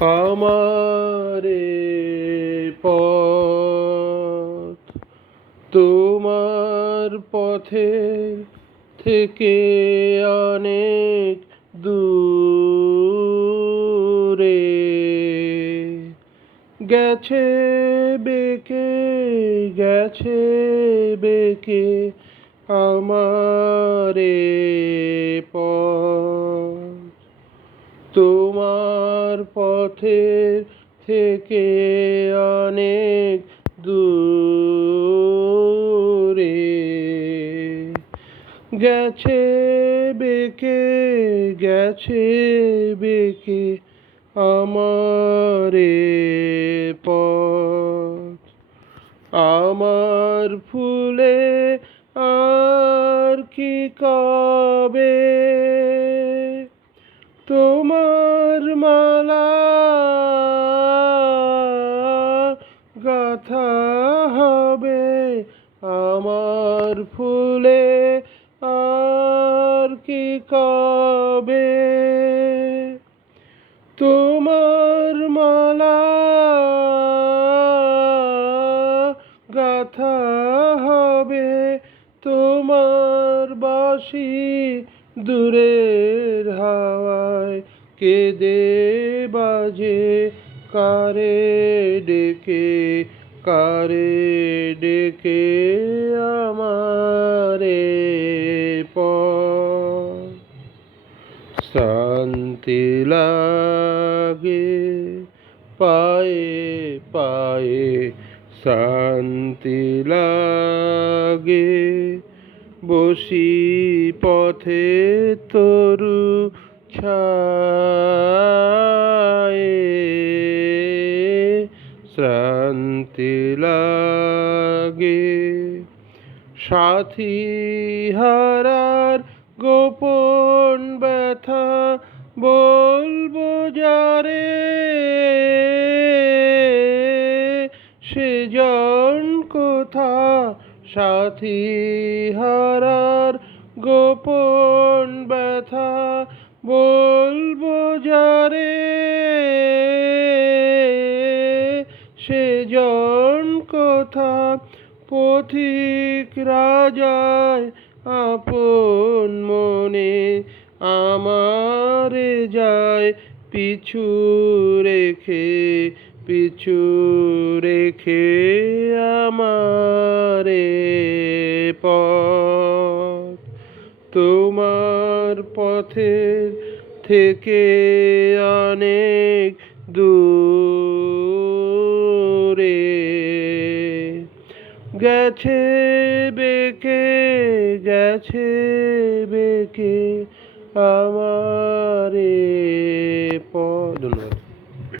আমারে পথ তোমার পথে থেকে অনেক দূরে গেছে বেকে গেছে বেকে আমারে পথ। তোমার পথে থেকে অনেক দূরে। গেছে বেকে গেছে বেকে আমারে পথ। আমার ফুলে আর কি কবে? তোমার গাথা হবে আমার ফুলে আর কি কবে? তোমার মালা গাথা হবে তোমার বাসি দূরের হাওয়ায় কেঁদে বাজে কারে ডেকে কারে ডেকে আমারে প। শান্তি লাগে পায়ে পায়ে শান্তি লাগে বসি পথে তরু ছায়ে। শান্তি লাগে সাথী হারার গোপন ব্যথা বলব যারে সেজন কোথা সাথী হারার গোপন ব্যথা বলব যারে সেজন কথা পথিক রাজায় আপন মনে আমারে যায় পিছু রেখে পিছু রেখে আমারে পথ। তোমার পথের থেকে অনেক দূরে গেছে বেকে গেছে বেকে আমারে